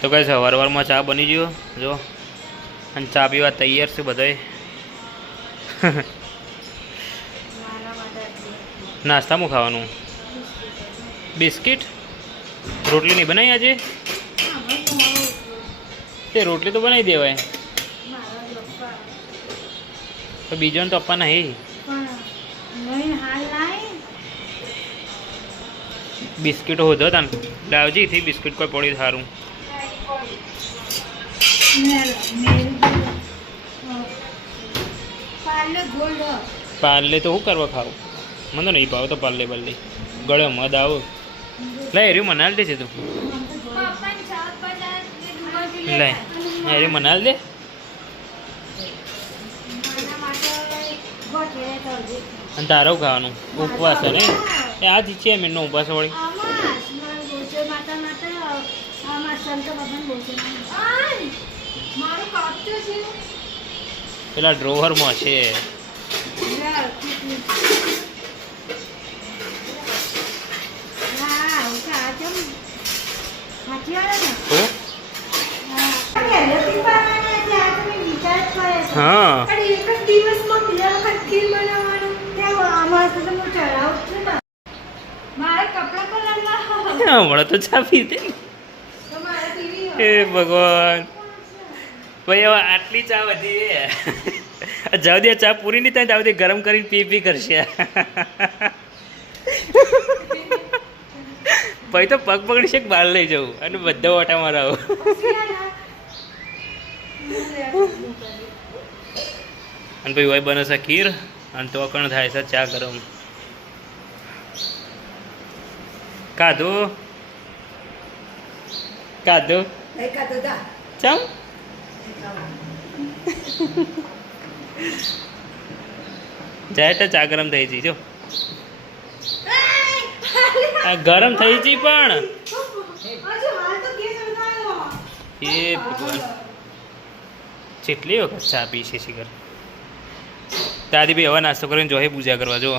તો કઈ સવારમાં ચા બની ગયો જો, અને ચા પીવા તૈયાર છે બધાય. નાસ્તામાં ખાવાનું બિસ્કિટ, રોટલી નહીં બનાવી આજે? તે રોટલી તો બનાવી દેવાય. તો બીજો ને તો આપવા નહીં. બિસ્કિટો હોતો હતા ને લાવજી થી બિસ્કિટ કોઈ પડી સારું. પાર્લે તો શું કરવા ખાવું? મને તો નહીં ભાવ તો પાર્લે બાર્લે ગળે મધ આવો લે એર્યું મનાલ દે છે તું લે એર્યું મનાલ દે. અને તારું ખાવાનું ઉપવાસ છે ને એ આ જ છે મીનનો ઉપવાસ વળી. પેલા ડ્રોવરમાં છે. હા હમણાં તો ચા પીતે. એ ભગવાન ભાઈ હવે આટલી ચા વધી જાવ દે. ચા પૂરી નહીં થાય જાવ દે, ગરમ કરીને પી કરશે. ભાઈ તો પગ પકડી છે બહાર લઈ જવું અને બધા ઓટા મારાવો. અને ભાઈ હોય બને છે ખીર અને તો કણ થાય છે ચા ગરમ. કાધું કાધું ચમ જાય તો ચા ગરમ થઈ જઈ જો. ગરમ થઈ જઈ પણ એ ભગવાન કેટલી વખત ચા પી છે શિખર. દાદી ભાઈ હવે નાસ્તો કરીને જોઈ પૂજા કરવા જો.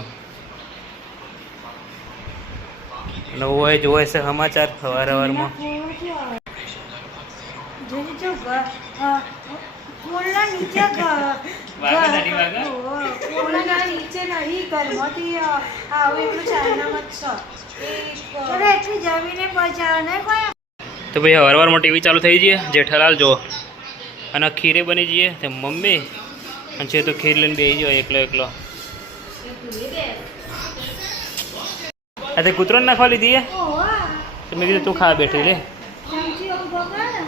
નવું હોય જોવે છે સમાચાર સવાર સવારમાં. તો ભાઈ હવારમાં ટીવી ચાલુ થઈ જઈએ. જેઠાલાલ જો અને ખીરે બની જઈએ તે મમ્મી અને છે તો ખીર લઈને બેસી જાય એકલો એકલો. આ તે કૂતરોને નાખવા લીધી તો મેં કીધું તું ખા બેઠી લે.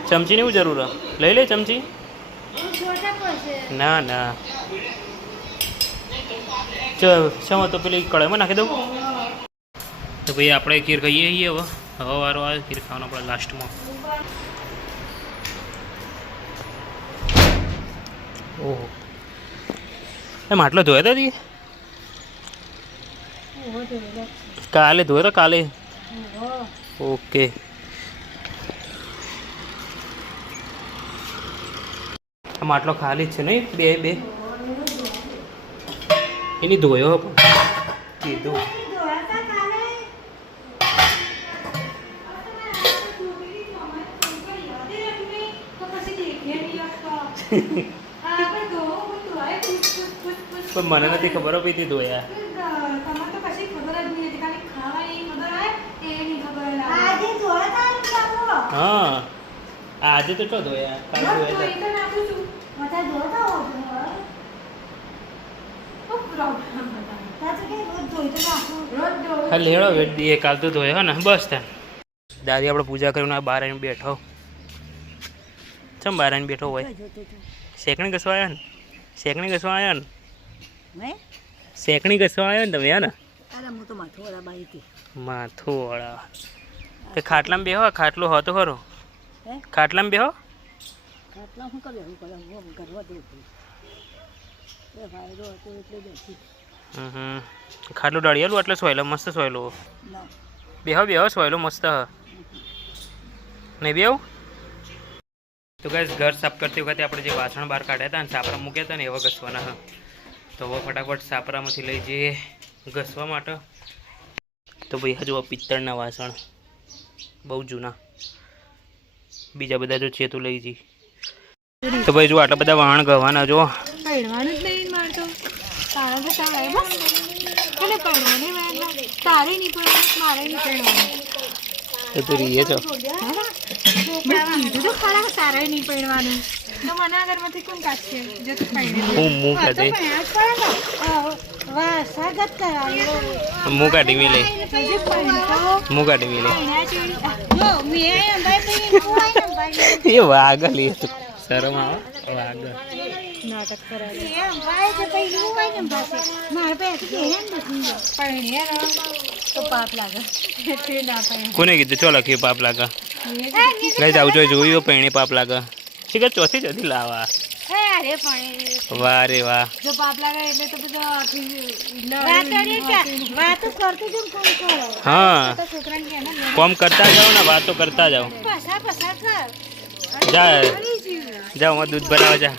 ચમચીની એવું જરૂર લઈ લે ચમચી. ના ના ચાલ શમો તો પેલી કઢાઈમાં નાખી દઉં. તો ભાઈ આપણે ખીર ખાઈએ છીએ હવે. હવે વારો આવે ખીર ખાવાનો આપણે લાસ્ટમાં. ઓહો એ માટલો ધોયા હતા દી કાલે ધોયો તો કાલે. ઓકે આ માટલો ખાલી જ છે નહીં બે બે એની ધોયો કીધું. પણ મને નથી ખબર પીતી ધોયા. હા આજે તો ધોયા કાલે ધોયા ખાલી હેડો વેટ દઈએ કાલ તો ધોયો ને બસ થાય. દાદી આપણે પૂજા કરીને બહાર આવીને બેઠો. ચમ બહાર આવીને બેઠો હોય? શેકણી ઘસવા આવ્યા ને? શેકણી ઘસવા આવ્યા ને? શેકણી ઘસવા આવ્યા ને તમે? હે ને માથું વાળા તે ખાટલામાં બેહો. ખાટલો હતો ખરો? ખાટલામાં બેહો. ખાટલું ડાળિયાલું એટલે સોયલો મસ્ત સોયલો. બેહો બેહો સોયલો મસ્ત નહીં બેહો. તો ગાઈસ ઘર સાફ કરતી વખતે આપણે જે વાસણ બહાર કાઢ્યા હતા ને સાપરા મૂક્યા હતા ને એવા ઘસવાના હા. તો હવે ફટાફટ સાપરામાંથી લઈ જઈએ ઘસવા માટે. તો ભાઈ હજુ પિત્તળના વાસણ બહુ જૂના બીજા બધા જો ચેતું લઈ જઈ તો ભાઈ જો આટલા બધા વાહણ ગવાના જો પડવાનું જ નહીં મારતો તારા તો તારે બસ એટલે પડવાની વાત તારે નહીં પડવાનું મારે નહીં પડવાનું તો તું રીએ છો તો ખરા તારે નહીં પડવાનું તો મને આગળમાંથી કોણ કાઢશે જો તું પડે હું કાઢે વાહ સ્વાગત કરાવ્યો હું કાઢી મેલે હું કાઢી મેલે એ વાઘ લે શરમ આવે વાઘ નાટક તો પાપ લાગે કોને કીધું ચો લખ્યું પાપ લાગે ગઈ જાવ જોયું પૈણે પાપ લાગે ઠીક ચોથી જતી લાવા વાહ રે વાહ જો પાપ લાગે એટલે તો બધું હા કોમ કરતા જાઓ ને વાતો કરતા જાઓ જા જાઓ હું દૂધ બનાવવા જા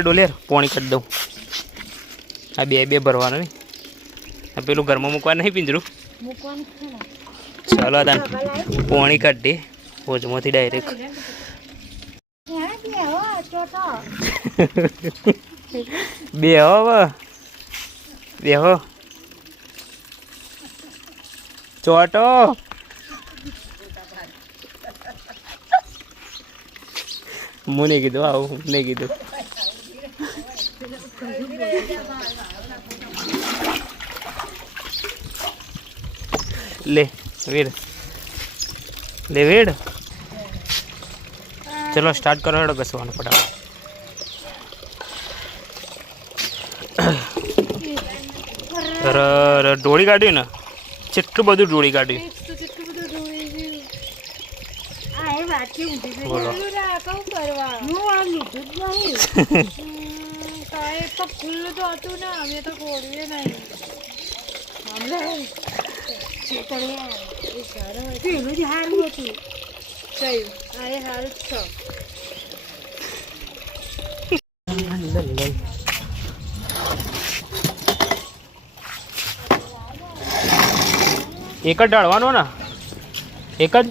ડોલેર પોણી કરી દઉં આ બે ભરવાનું નહીં આ પેલું ઘરમાં મૂકવા નહીં પિંજરું ચાલો તાન પોણી કાઢી હોજમાંથી ડાયરેક્ટ બે હો બે હો ચોટો હું નહીં કીધું આવું નહીં કીધું લે વેડ લે વેડ ચલો સ્ટાર્ટ કરો હેડો ઘસવાનું ફટાફટ ડોળી કાઢ્યું ને કેટલું બધું ડોળી કાઢ્યું બોલો એક જ ડાળવાનો ને એક જ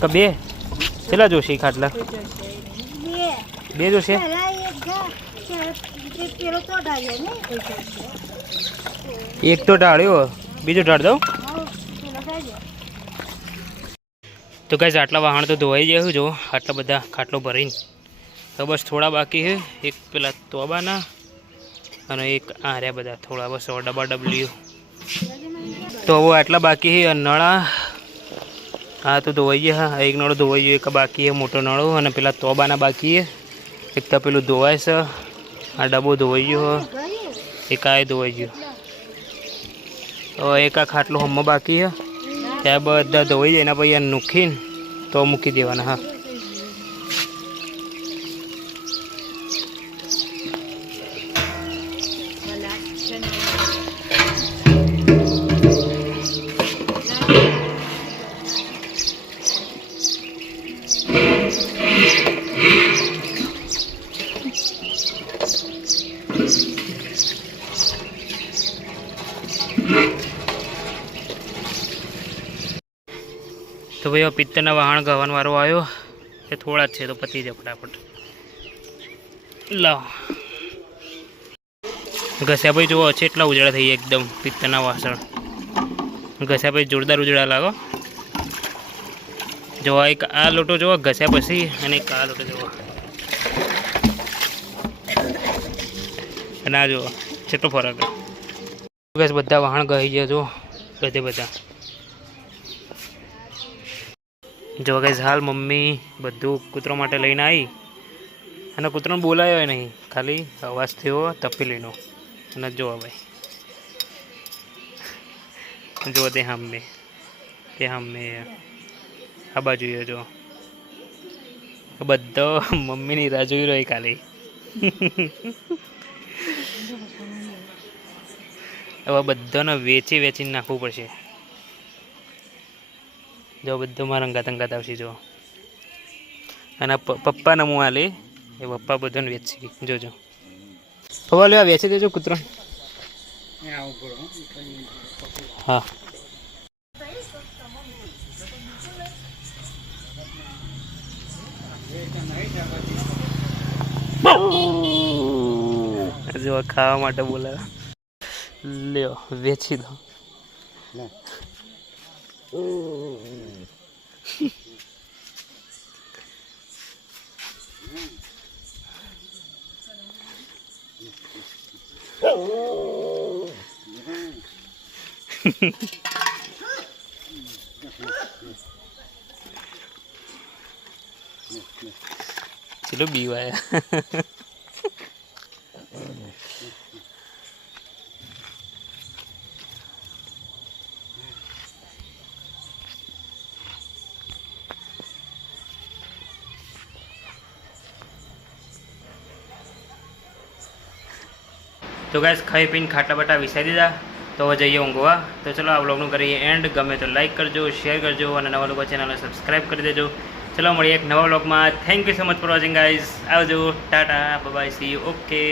કે બે કેટલા જોશે ખાટલા બે જોશે એક તો ઢાળ્યો બીજો ઢાળ દઉં તો ગાઈસ આટલા વાહણ તો ધોવાઈ જાય જો આટલા બધા ખાટલો ભરીને તો બસ થોડા બાકી છે એક પેલા તોબાના અને એક આ રહ્યા બધા થોડા બસ ડબ્બા ડબલ્યુ તો હવે આટલા બાકી છે નળા હા તો ધોવાઈ ગયા હા એક નળો ધોવાઈ ગયો એક બાકી છે મોટો નળો અને પેલા તોબાના બાકી છે એક તો પેલું ધોવાય છે આ ડબ્બો ધોવાઈ ગયો એક આ ધોવાઈ ગયો તો એક આ ખાટલો હમણાં બાકી છે ત્યાં બધા ધોવાઈ જાય એના પછી આ નૂખીને તો મૂકી દેવાના હા તો ભાઈ પિત્તરના વાહણ ગવાનો વારો આવ્યો એ થોડા જ છે તો પતી જાય ફટાફટ લાવ ઘસ્યા ભાઈ જુઓ છે એટલા ઉજળા થઈ એકદમ પિત્તરના વાસણ ઘસ્યા ભાઈ જોરદાર ઉજળા લાગો જો એક આ લોટો જુઓ ઘસ્યા પછી અને એક આ લોટો જુઓ અને આ જુઓ કેટલો ફરક બસ બધા વાહણ ગઈ ગયા જો બધે બધા જો ગાઈસ હાલ મમ્મી બધું કૂતરો માટે લઈને આવી અને કૂતરોને બોલાયો નહીં ખાલી અવાજ થયો તપેલીનો અને જો ભાઈ જો તે સામે આ બાજુ જો બધો મમ્મીની રાહ જોઈ રહી ખાલી હવે બધાને વેચીને નાખવું પડશે જો બધું મારા રંગાત આવશે જો અને પપ્પાને હું આલે એ પપ્પા બધાને વેચી જોજો પપ્પા લેવા વેચી દેજો કૂતરો હા જો ખાવા માટે બોલાવે. લ્યો વેચી દો. ચલો બીવાયા. તો ગાઈસ ખાઈ પીને ખાટા બાટા વિસાઈ દીધા, તો હવે જઈએ ઊંઘવા. તો ચલો આ વ્લોગનું કરીએ એન્ડ. ગમે તો લાઈક કરજો, શેર કરજો અને નવા લોકો ચેનલને સબસ્ક્રાઈબ કરી દેજો. ચલો મળીએ એક નવા વ્લોગમાં. Thank you so much for watching guys. આવજો, tata, bye bye, see you. Okay.